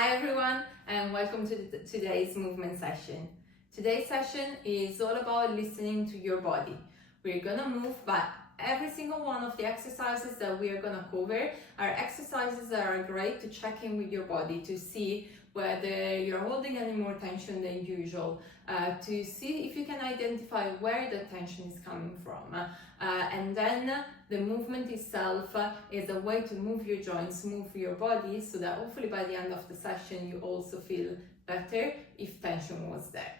Hi everyone, and welcome to today's movement session. Today's session is all about listening to your body. We're gonna move, but every single one of the exercises that we are gonna cover are exercises that are great to check in with your body, to see whether you're holding any more tension than usual, to see if you can identify where the tension is coming from. And then the movement itself is a way to move your joints, move your body, so that hopefully by the end of the session you also feel better if tension was there.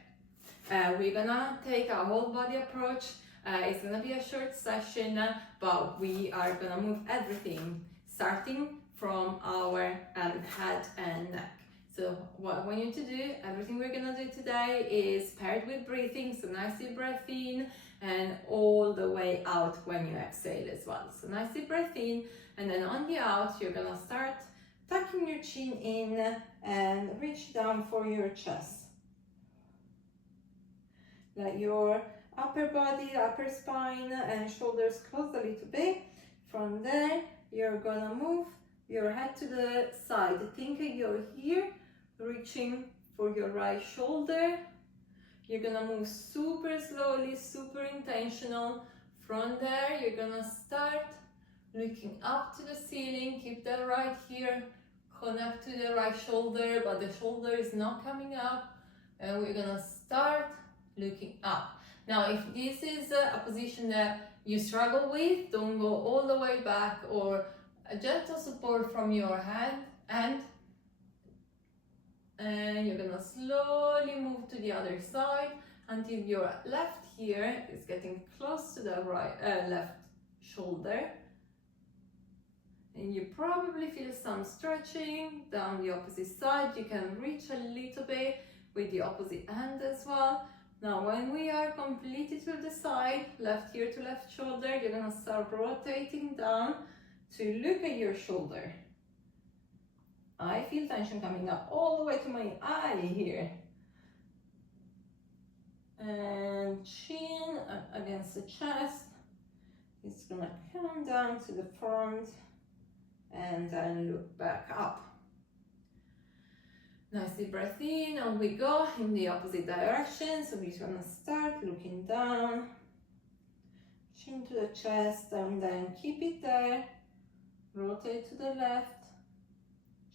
We're gonna take a whole body approach. It's gonna be a short session, but we are gonna move everything starting from our head and neck. So what I want you to do, everything we're gonna do today is paired with breathing, so nice deep breath in and all the way out when you exhale as well. So nice deep breath in, and then on the out you're gonna start tucking your chin in and reach down for your chest. Let your upper body, upper spine and shoulders close a little bit. From there, you're gonna move your head to the side. Think you're here, reaching for your right shoulder. You're gonna move super slowly, super intentional. From there, you're gonna start looking up to the ceiling. Keep that right here. Connect to the right shoulder, but the shoulder is not coming up. And we're gonna start looking up. Now, if this is a position that you struggle with, don't go all the way back, or a gentle support from your hand, and you're gonna slowly move to the other side until your left here is getting close to the right left shoulder, and you probably feel some stretching down the opposite side. You can reach a little bit with the opposite hand as well. Now, when we are completely to the side, left ear to left shoulder, you're gonna start rotating down to look at your shoulder. I feel tension coming up all the way to my eye here. And chin up against the chest. It's gonna come down to the front and then look back up. Nice deep breath in, and we go in the opposite direction. So we're gonna start looking down, chin to the chest, and then keep it there. Rotate to the left,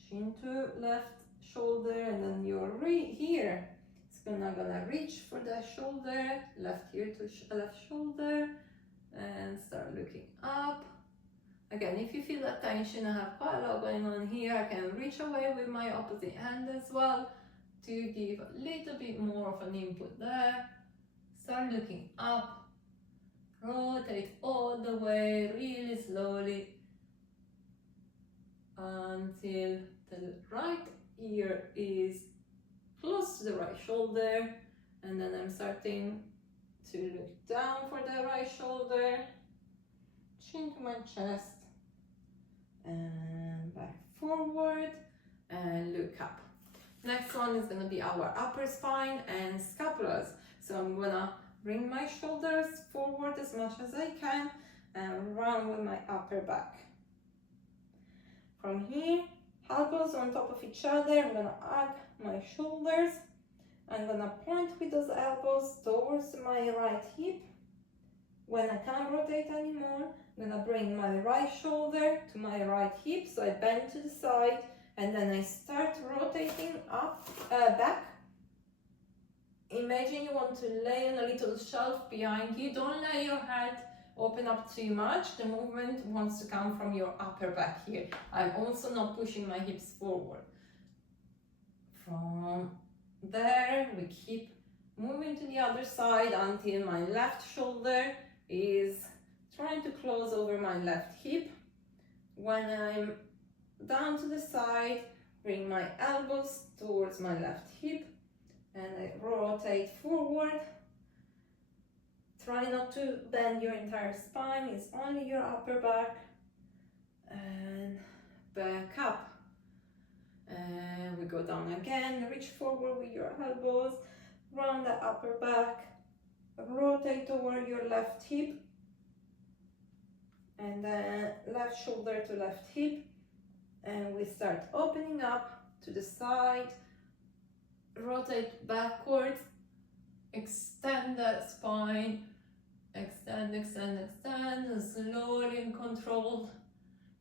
chin to left shoulder, and then you're here. It's gonna reach for the shoulder, left ear to left shoulder, and start looking up. Again, if you feel that tension, I have quite a lot going on here, I can reach away with my opposite hand as well to give a little bit more of an input there. Start looking up, rotate all the way really slowly until the right ear is close to the right shoulder, and then I'm starting to look down for the right shoulder, chin to my chest, and back forward and look up. Next one is going to be our upper spine and scapulas. So I'm going to bring my shoulders forward as much as I can and run with my upper back. From here, elbows on top of each other, I'm going to hug my shoulders. I'm going to point with those elbows towards my right hip. When I can't rotate anymore, I'm gonna bring my right shoulder to my right hip, so I bend to the side, and then I start rotating up, back. Imagine you want to lay on a little shelf behind you. Don't let your head open up too much. The movement wants to come from your upper back here. I'm also not pushing my hips forward. From there, we keep moving to the other side until my left shoulder is trying to close over my left hip. When I'm down to the side, bring my elbows towards my left hip and I rotate forward. Try not to bend your entire spine, it's only your upper back, and back up. And we go down again, reach forward with your elbows, round the upper back, rotate over your left hip, and then left shoulder to left hip, and we start opening up to the side, rotate backwards, extend that spine, extend, extend, extend, and slowly and controlled.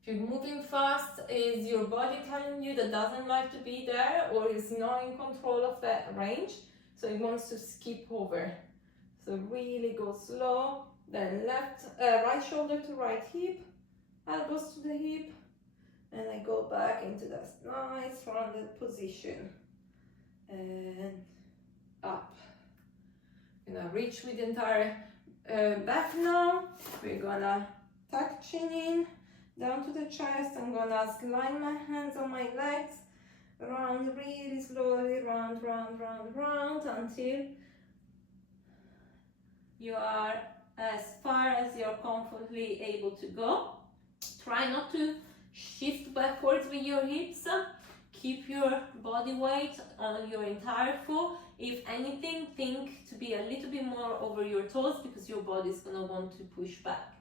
If you're moving fast, is your body telling you that doesn't like to be there or is not in control of that range? So it wants to skip over. So really go slow, then right shoulder to right hip, elbows to the hip, and I go back into that nice rounded position. And up. Gonna reach with the entire back now. We're gonna tuck chin in, down to the chest. I'm gonna slide my hands on my legs, round really slowly, round, round, round, round, until you are as far as you're comfortably able to go. Try not to shift backwards with your hips. Keep your body weight on your entire foot. If anything, think to be a little bit more over your toes because your body is gonna want to push back.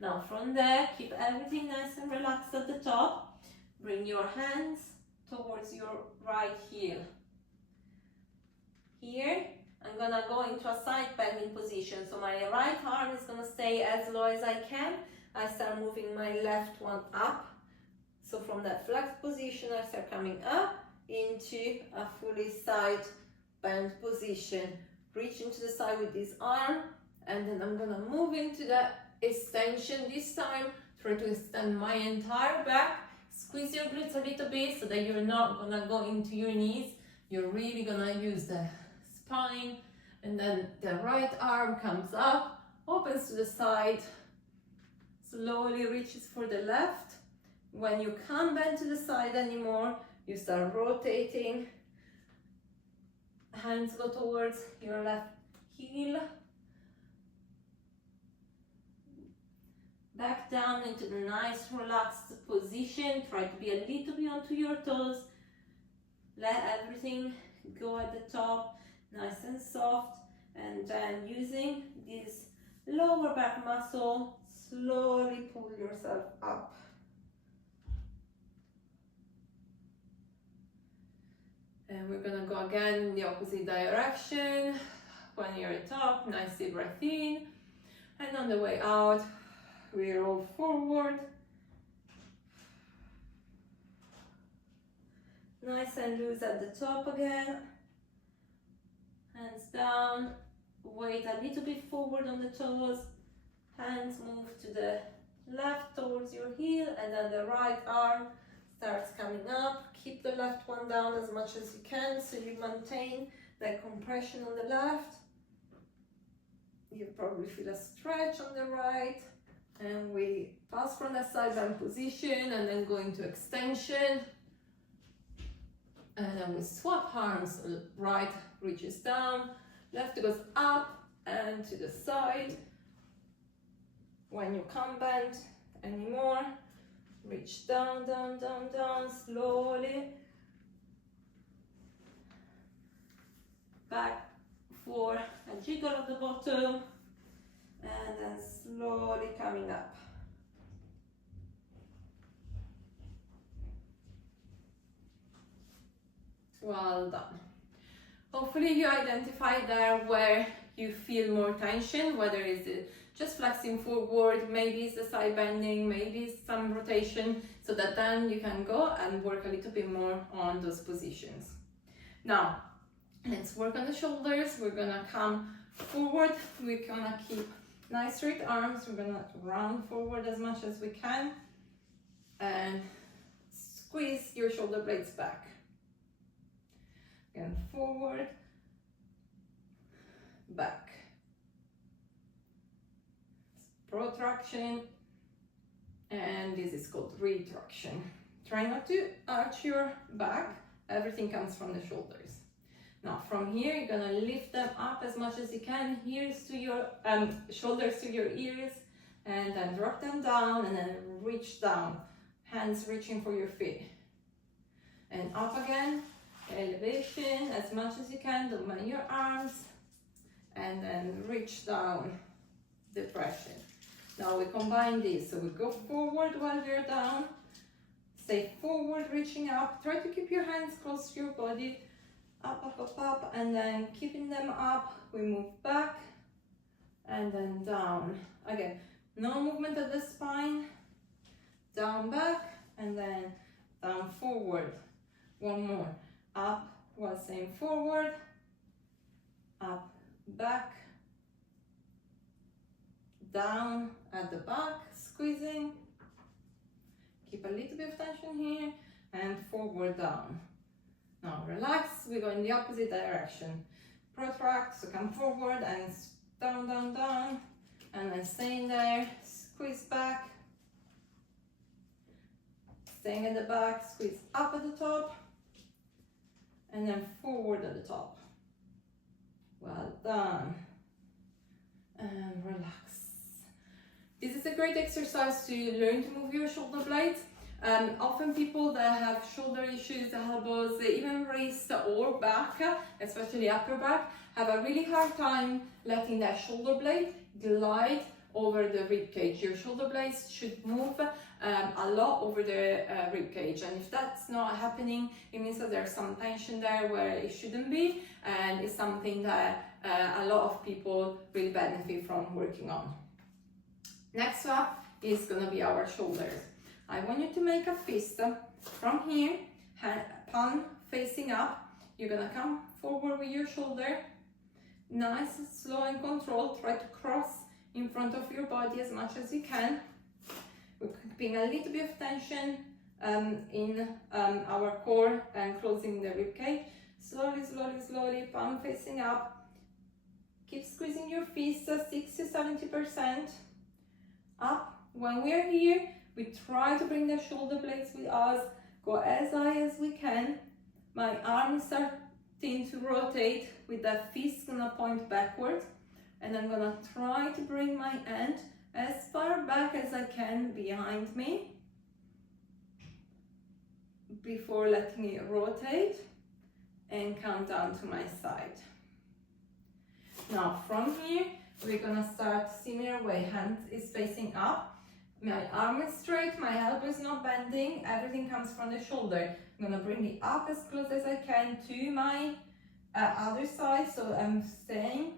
Now from there, keep everything nice and relaxed at the top. Bring your hands towards your right heel. Here, I'm gonna go into a side bending position. So my right arm is gonna stay as low as I can. I start moving my left one up. So from that flex position, I start coming up into a fully side bend position. Reach into the side with this arm, and then I'm gonna move into that extension. This time, try to extend my entire back. Squeeze your glutes a little bit so that you're not gonna go into your knees. You're really gonna use the spine, and then the right arm comes up, opens to the side, slowly reaches for the left. When you can't bend to the side anymore, you start rotating. Hands go towards your left heel. Back down into the nice relaxed position. Try to be a little bit onto your toes. Let everything go at the top, nice and soft. And then using this lower back muscle, slowly pull yourself up. And we're gonna go again in the opposite direction. When you're at top, nice deep breath in. And on the way out, we roll forward. Nice and loose at the top again. Hands down, weight a little bit forward on the toes. Hands move to the left towards your heel, and then the right arm starts coming up. Keep the left one down as much as you can so you maintain that compression on the left. You probably feel a stretch on the right. And we pass from that side bend position and then go into extension. And then we swap arms. Right reaches down, left goes up and to the side. When you can't bend anymore, reach down, down, down, down, slowly. Back for a jiggle at the bottom, and then slowly coming up. Well done. Hopefully you identify there where you feel more tension, whether it's just flexing forward, maybe it's the side bending, maybe it's some rotation, so that then you can go and work a little bit more on those positions. Now, let's work on the shoulders. We're gonna come forward. We're gonna keep nice straight arms. We're gonna round forward as much as we can and squeeze your shoulder blades back. And forward, back. Protraction, and this is called retraction. Try not to arch your back. Everything comes from the shoulders. Now from here, you're gonna lift them up as much as you can. Ears to your shoulders to your ears, and then drop them down, and then reach down. Hands reaching for your feet, and up again. Elevation as much as you can. Don't bend your arms, and then reach down. Depression. Now we combine this, so we go forward while we're down, Stay forward, reaching up. Try to keep your hands close to your body. Up, up, up, up, and then keeping them up, we move back and then down. Again, no movement of the spine. Down, back, and then down, forward. One more. Up, while staying forward. Up, back. Down at the back, squeezing. Keep a little bit of tension here, and forward, down. Now relax, we go in the opposite direction. Protract, so come forward and down, down, down, and then staying there, squeeze back. Staying at the back, squeeze up at the top, and then forward at the top. Well done. And relax. This is a great exercise to learn to move your shoulder blades. Often people that have shoulder issues, elbows, even wrist or back, especially upper back, have a really hard time letting that shoulder blade glide over the rib cage. Your shoulder blades should move a lot over the rib cage, and if that's not happening, it means that there's some tension there where it shouldn't be, and it's something that a lot of people will benefit from working on. Next up is going to be our shoulders. I want you to make a fist from here, palm facing up. You're going to come forward with your shoulder, nice, slow and controlled. Try to cross in front of your body as much as you can. We're keeping a little bit of tension in our core and closing the rib cage. Slowly, slowly, slowly, palm facing up. Keep squeezing your fists 60-70% up. When we're here, we try to bring the shoulder blades with us, go as high as we can. My arms starting to rotate with that fist gonna point backwards, and I'm gonna try to bring my hand as far back as I can behind me before letting it rotate and come down to my side. Now from here, we're gonna start similar way. Hand is facing up. My arm is straight, my elbow is not bending, everything comes from the shoulder. I'm gonna bring it up as close as I can to my other side, so I'm staying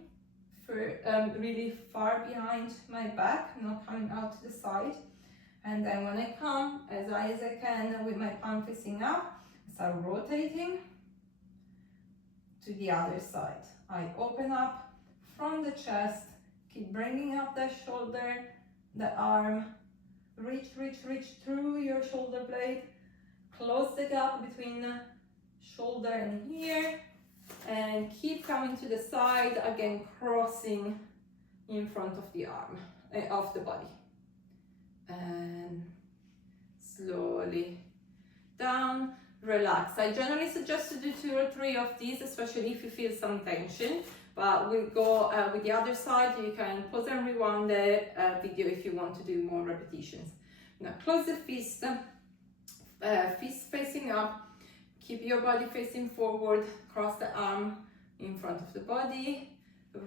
for really far behind my back, not coming out to the side. And then when I come as high as I can with my palm facing up, I start rotating to the other side. I open up from the chest, keep bringing up the shoulder, the arm, reach, reach, reach through your shoulder blade, close the gap between the shoulder and here, and keep coming to the side, again crossing in front of the arm, of the body. And slowly down, relax. I generally suggest to do 2 or 3 of these, especially if you feel some tension. But we'll go with the other side. You can pause and rewind the video if you want to do more repetitions. Now close the fist, fist facing up. Keep your body facing forward. Cross the arm in front of the body.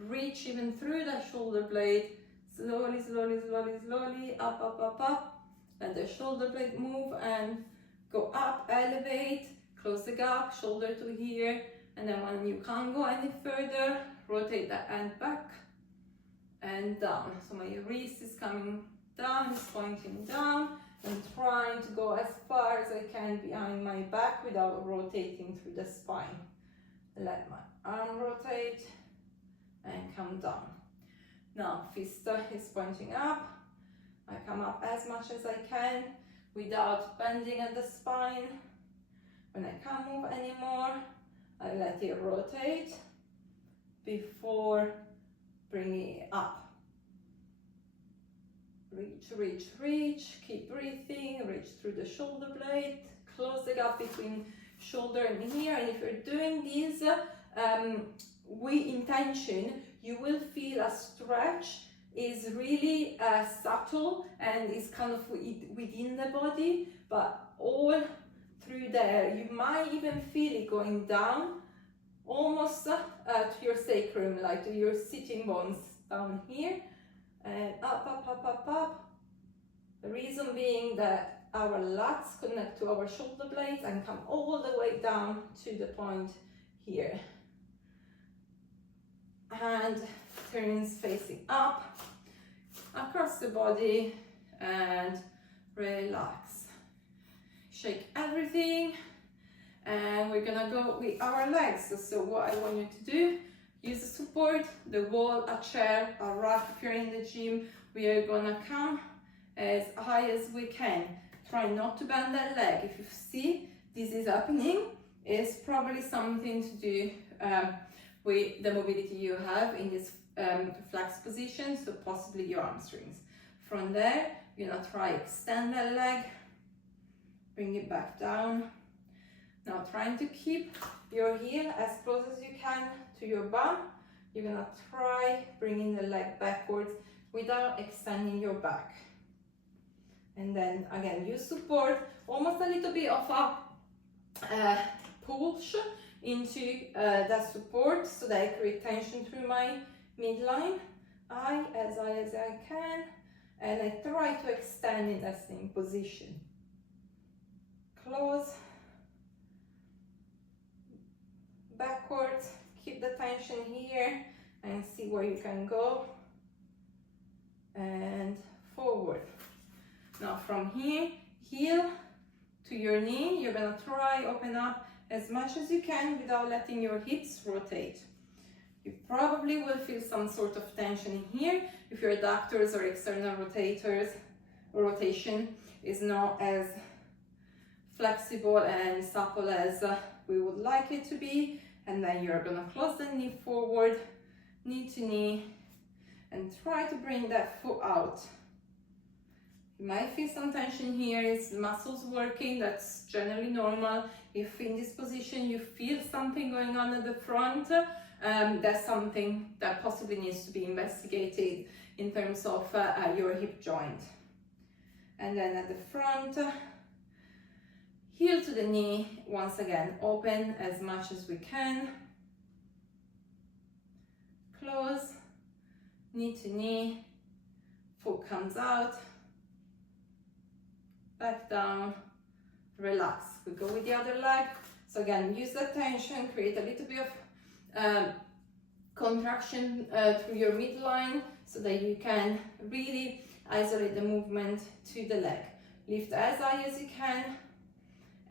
Reach even through the shoulder blade. Slowly, slowly, slowly, slowly, up, up, up, up. Let the shoulder blade move and go up, elevate, close the gap, shoulder to here. And then when you can't go any further, rotate the hand back and down. So my wrist is coming down, it's pointing down, and trying to go as far as I can behind my back without rotating through the spine. Let my arm rotate and come down. Now fist is pointing up. I come up as much as I can without bending at the spine. When I can't move anymore, I let it rotate before bringing it up. Reach, reach, reach, keep breathing, reach through the shoulder blade, close the gap between shoulder and here. And if you're doing these with intention, you will feel a stretch is really subtle and is kind of within the body, but all through there. You might even feel it going down almost to your sacrum, like to your sitting bones down here, and up, up, up, up, up. The reason being that our lats connect to our shoulder blades and come all the way down to the point here. Hand turns facing up across the body and relax. Shake everything, and we're gonna go with our legs. So what I want you to do, use the support, the wall, a chair, a rack if you're in the gym. We are gonna come as high as we can. Try not to bend that leg. If you see this is happening, it's probably something to do with the mobility you have in this flex position, so possibly your hamstrings. From there, you're gonna try extend that leg, bring it back down. Now trying to keep your heel as close as you can to your bum. You're gonna try bringing the leg backwards without extending your back. And then again, use support, almost a little bit of a push into that support so that I create tension through my midline. As high as I can, and I try to extend in that same position. Close, backwards, keep the tension here and see where you can go, and forward. Now from here, heel to your knee, you're gonna try open up as much as you can without letting your hips rotate. You probably will feel some sort of tension in here if your adductors or external rotation is not as flexible and supple as we would like it to be. And then you're gonna close the knee forward, knee to knee, and try to bring that foot out. You might feel some tension here, it's the muscles working, that's generally normal. If in this position you feel something going on at the front, that's something that possibly needs to be investigated in terms of your hip joint. And then at the front, heel to the knee, once again, open as much as we can. Close, knee to knee, foot comes out, back down, relax. We go with the other leg. So again, use that tension, create a little bit of contraction through your midline so that you can really isolate the movement to the leg. Lift as high as you can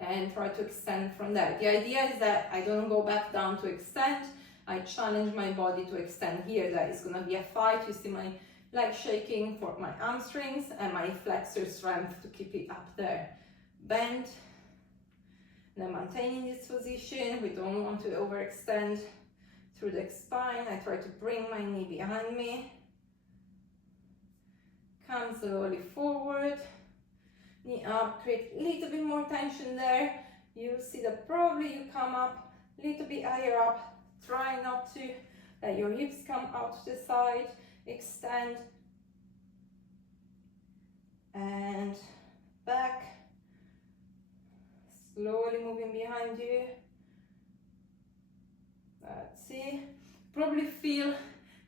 and try to extend from there. The idea is that I don't go back down to extend, I challenge my body to extend here. That is going to be a fight. You see my leg shaking for my hamstrings and my flexor strength to keep it up there. Bend, then maintaining this position. We don't want to overextend through the spine. I try to bring my knee behind me. Come slowly forward, knee up, create a little bit more tension there. You'll see that probably you come up a little bit higher up. Try not to let your hips come out to the side. Extend and back. Slowly moving behind you. Let's see. Probably feel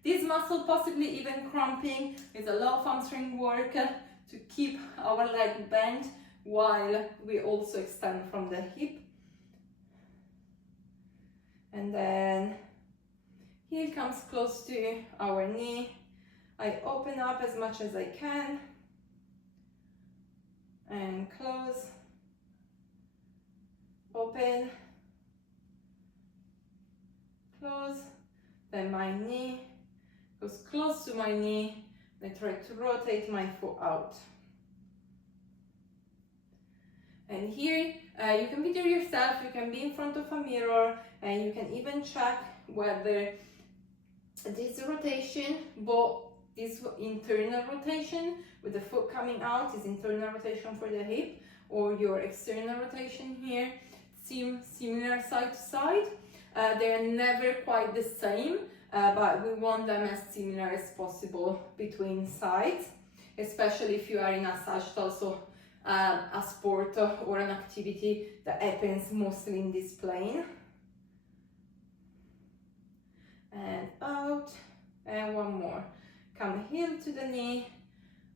this muscle possibly even cramping. It's a lot of hamstring work to keep our leg bent while we also extend from the hip. And then heel comes close to our knee. I open up as much as I can and close, open, close. Then my knee goes close to my knee. I try to rotate my foot out. And here you can video yourself, you can be in front of a mirror, and you can even check whether this rotation, both this internal rotation with the foot coming out is internal rotation for the hip, or your external rotation here seem similar side to side. They're never quite the same, but we want them as similar as possible between sides, especially if you are in a sagittal, so a sport or an activity that happens mostly in this plane. And out, and one more. Come heel to the knee,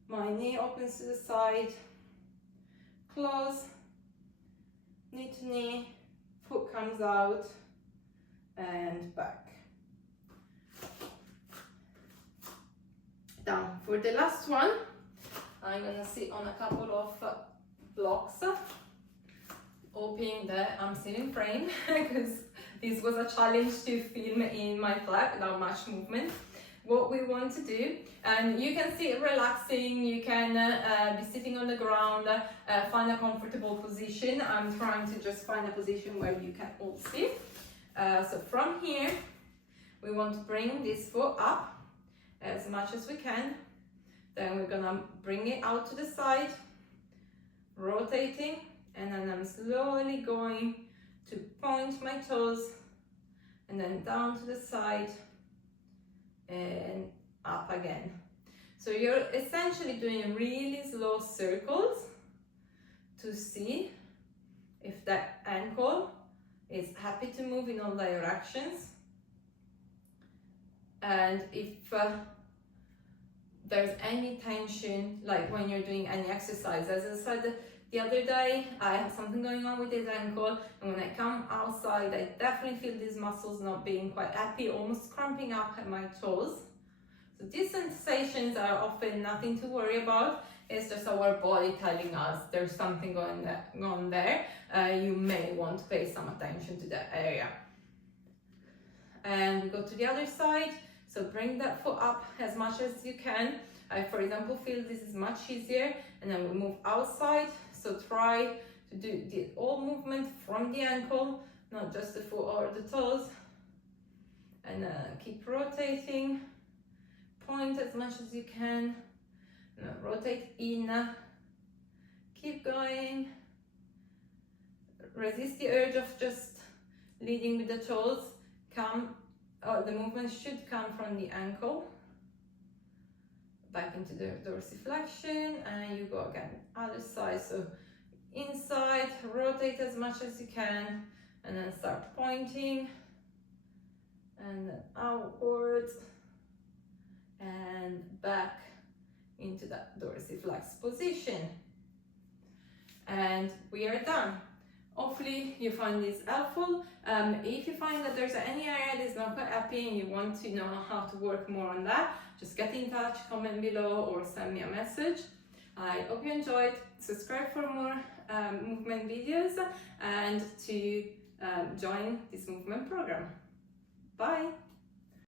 my knee opens to the side, close, knee to knee, foot comes out, and back. Down. For the last one, I'm gonna sit on a couple of blocks, hoping that I'm still in frame, because this was a challenge to film in my flat without much movement. What we want to do, and you can sit relaxing, you can be sitting on the ground, find a comfortable position. I'm trying to just find a position where you can all sit. So from here, we want to bring this foot up as much as we can. Then we're gonna bring it out to the side, rotating, and then I'm slowly going to point my toes and then down to the side and up again. So you're essentially doing really slow circles to see if that ankle is happy to move in all directions, and if there's any tension, like when you're doing any exercise. As I said the other day, I have something going on with this ankle, and when I come outside, I definitely feel these muscles not being quite happy, almost cramping up at my toes. So these sensations are often nothing to worry about. It's just our body telling us there's something going on there. You may want to pay some attention to that area. And we go to the other side. So bring that foot up as much as you can. I, for example, feel this is much easier. And then we move outside. So try to do the whole movement from the ankle, not just the foot or the toes. And keep rotating. Point as much as you can. Rotate in. Keep going. Resist the urge of just leading with the toes. The movement should come from the ankle. Back into the dorsiflexion, and you go again, other side. So inside, rotate as much as you can, and then start pointing, and then outwards, and back into that dorsiflex position. And we are done. Hopefully you find this helpful. If you find that there's any area that's not quite happy and you want to know how to work more on that, just get in touch, comment below, or send me a message. I hope you enjoyed. Subscribe for more movement videos and to join this movement program. Bye!